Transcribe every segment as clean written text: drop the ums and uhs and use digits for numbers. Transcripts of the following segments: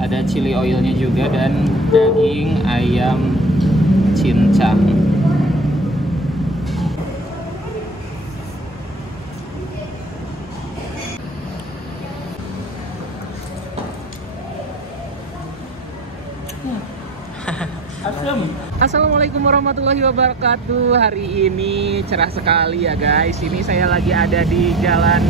ada chili oilnya juga, dan daging ayam cincang. Assalamualaikum warahmatullahi wabarakatuh. Hari ini cerah sekali ya guys. Ini saya lagi ada di Jalan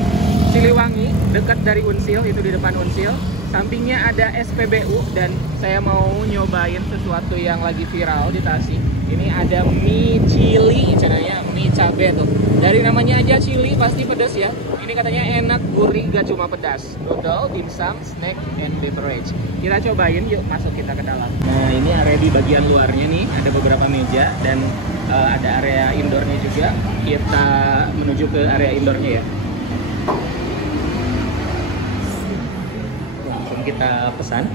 Siliwangi, dekat dari Unsil, itu di depan Unsil. Sampingnya ada SPBU, dan saya mau nyobain sesuatu yang lagi viral di Tasik. Ini ada mie chili, caranya mie cabe tuh. Dari namanya aja chili pasti pedas ya. Ini katanya enak, gurih, gak cuma pedas. Noodle, dimsum, snack, and beverage. Kita cobain, yuk masuk kita ke dalam. Nah ini area di bagian luarnya nih, ada beberapa meja dan ada area indoornya juga. Kita menuju ke area indoornya ya. Langsung kita pesan.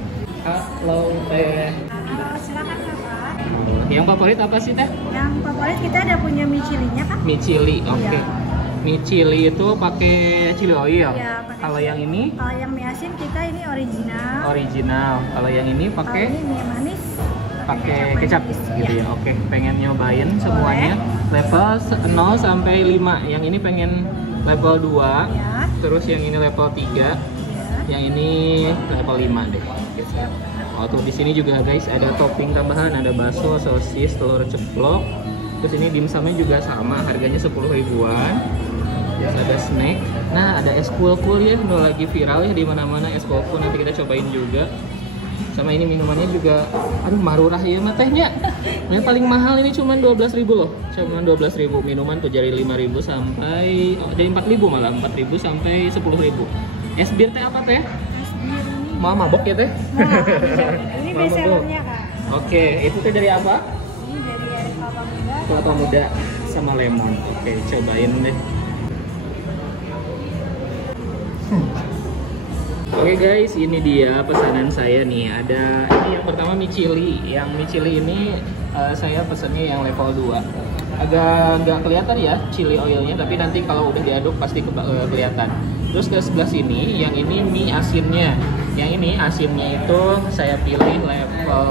Halo teh. Halo, silakan Kakak. Yang favorit apa sih teh? Yang favorit kita ada punya mie chilinya Kak? Mie chili, oke. Iya. Mie chili itu pakai chili oil. Iya, pakai Kalau chili. yang ini? Kalau yang mie asin kita ini original. Original. Kalau yang ini pakai? Kalau ini mie manis. Pakai kecap manis. gitu ya. Oke, pengen nyobain semuanya. Level 0 sampai 5. Yang ini pengen level 2. Ya. Terus yang ini level 3. Ya. Yang ini level 5 deh. Oh, tuh di sini juga guys ada topping tambahan, ada bakso, sosis, telur ceplok. Terus ini dimsumnya juga sama, harganya 10 ribuan. Terus ada snack. Nah, ada es kul-kul ya, udah lagi viral ya di mana-mana es kul-kul, nanti kita cobain juga. Sama ini minumannya juga, aduh marurah ya matanya. Yang paling mahal ini cuman 12.000 loh. Cuman 12.000 minuman tuh dari 5.000 sampai dari 4.000 malah, 4.000 sampai 10.000. Es bir teh apa teh? Es bir ini. Mau mabok ya teh? Nah, ini Mau best mabok. sellernya Kak. Oke, itu teh dari apa? Ini dari air kelapa muda. Kelapa muda sama lemon. Oke, cobain deh. Oke guys, ini dia pesanan saya nih. Ada ini yang pertama mie chili. Yang mie chili ini saya pesennya yang level 2. Agak nggak kelihatan ya chili oilnya, tapi nanti kalau udah diaduk pasti kelihatan. Terus ke sebelah sini, yang ini mie asinnya. Yang ini asinnya itu saya pilih level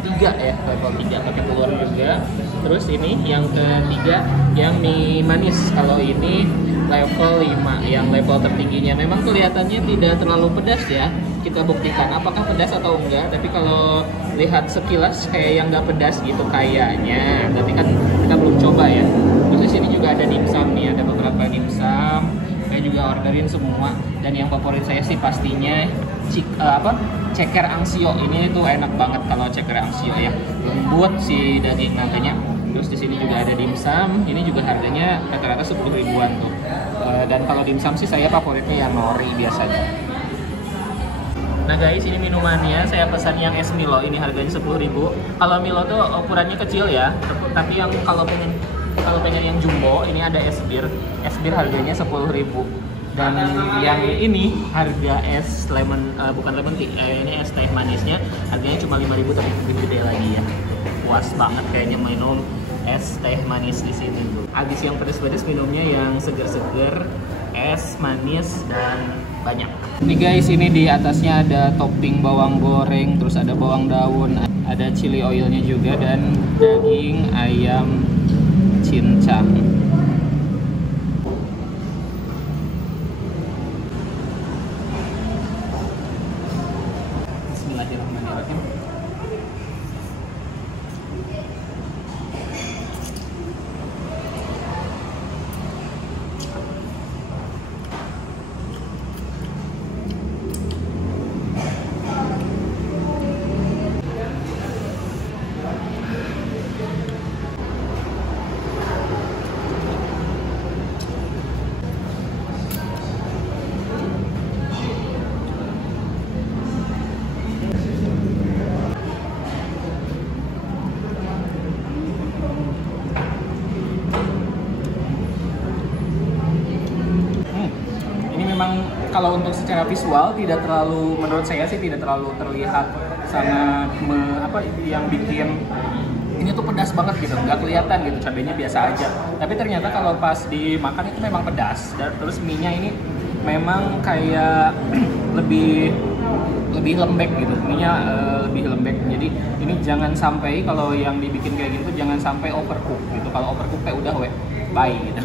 3 ya, level 3 pakai telur juga. Terus ini yang ketiga yang mie manis. Kalau ini level 5, yang level tertingginya. Memang kelihatannya tidak terlalu pedas ya. Kita buktikan apakah pedas atau enggak. Tapi kalau lihat sekilas kayak yang nggak pedas gitu kayaknya. Tapi kan kita belum coba ya. Terus di sini juga ada dimsum nih, ada beberapa dimsum. Saya juga orderin semua. Dan yang favorit saya sih pastinya ceker angsio. Ini tuh enak banget kalau ceker angsio ya. Lembut si daging nangkanya. Terus di sini juga ada dimsum. Ini juga harganya rata-rata 10 ribuan tuh. Dan kalau dimsum sih saya favoritnya yang nori biasanya. Nah guys, ini minumannya saya pesan yang es Milo. Ini harganya 10.000. Kalau Milo tuh ukurannya kecil ya. Tapi yang kalau pengen yang jumbo, ini ada es bir. Es bir harganya 10.000. Dan yang ini harga es lemon, bukan lemon tea, ini es teh manisnya harganya cuma 5.000 tapi lebih gede lagi ya. Puas banget kayaknya minum es teh manis di sini tuh. Habis yang pedas-pedas, minumnya yang seger-seger, es manis dan banyak. Nih guys, ini di atasnya ada topping bawang goreng, terus ada bawang daun, ada chili oilnya juga, dan daging ayam cincang. Bismillahirrahmanirrahim. Memang kalau untuk secara visual tidak terlalu, menurut saya sih tidak terlalu terlihat sangat yang bikin ini tuh pedas banget gitu, nggak kelihatan gitu, cabenya biasa aja. Tapi ternyata kalau pas dimakan itu memang pedas. Dan terus mie-nya ini memang kayak lebih lebih lembek gitu, ininya lebih lembek. Jadi ini jangan sampai, kalau yang dibikin kayak gitu jangan sampai overcook gitu. Kalau overcook kayak udah bye gitu.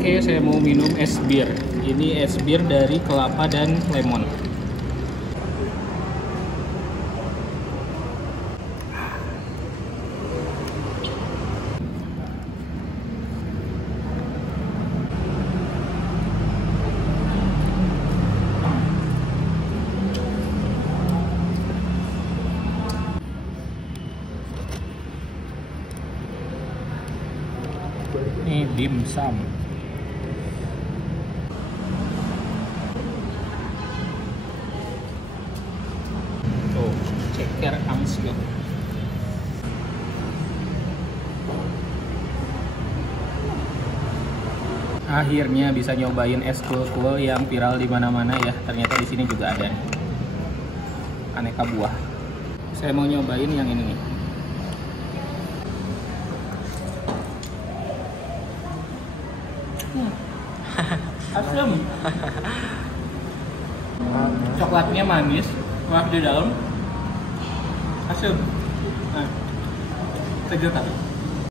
Oke, saya mau minum es bir. Ini es bir dari kelapa dan lemon. Ini dimsum. Tuh, ceker angsiok. Akhirnya bisa nyobain es cool yang viral di mana-mana ya. Ternyata di sini juga ada aneka buah. Saya mau nyobain yang ini nih. Asam. Coklatnya manis, di dalam asam. Nah, segar tapi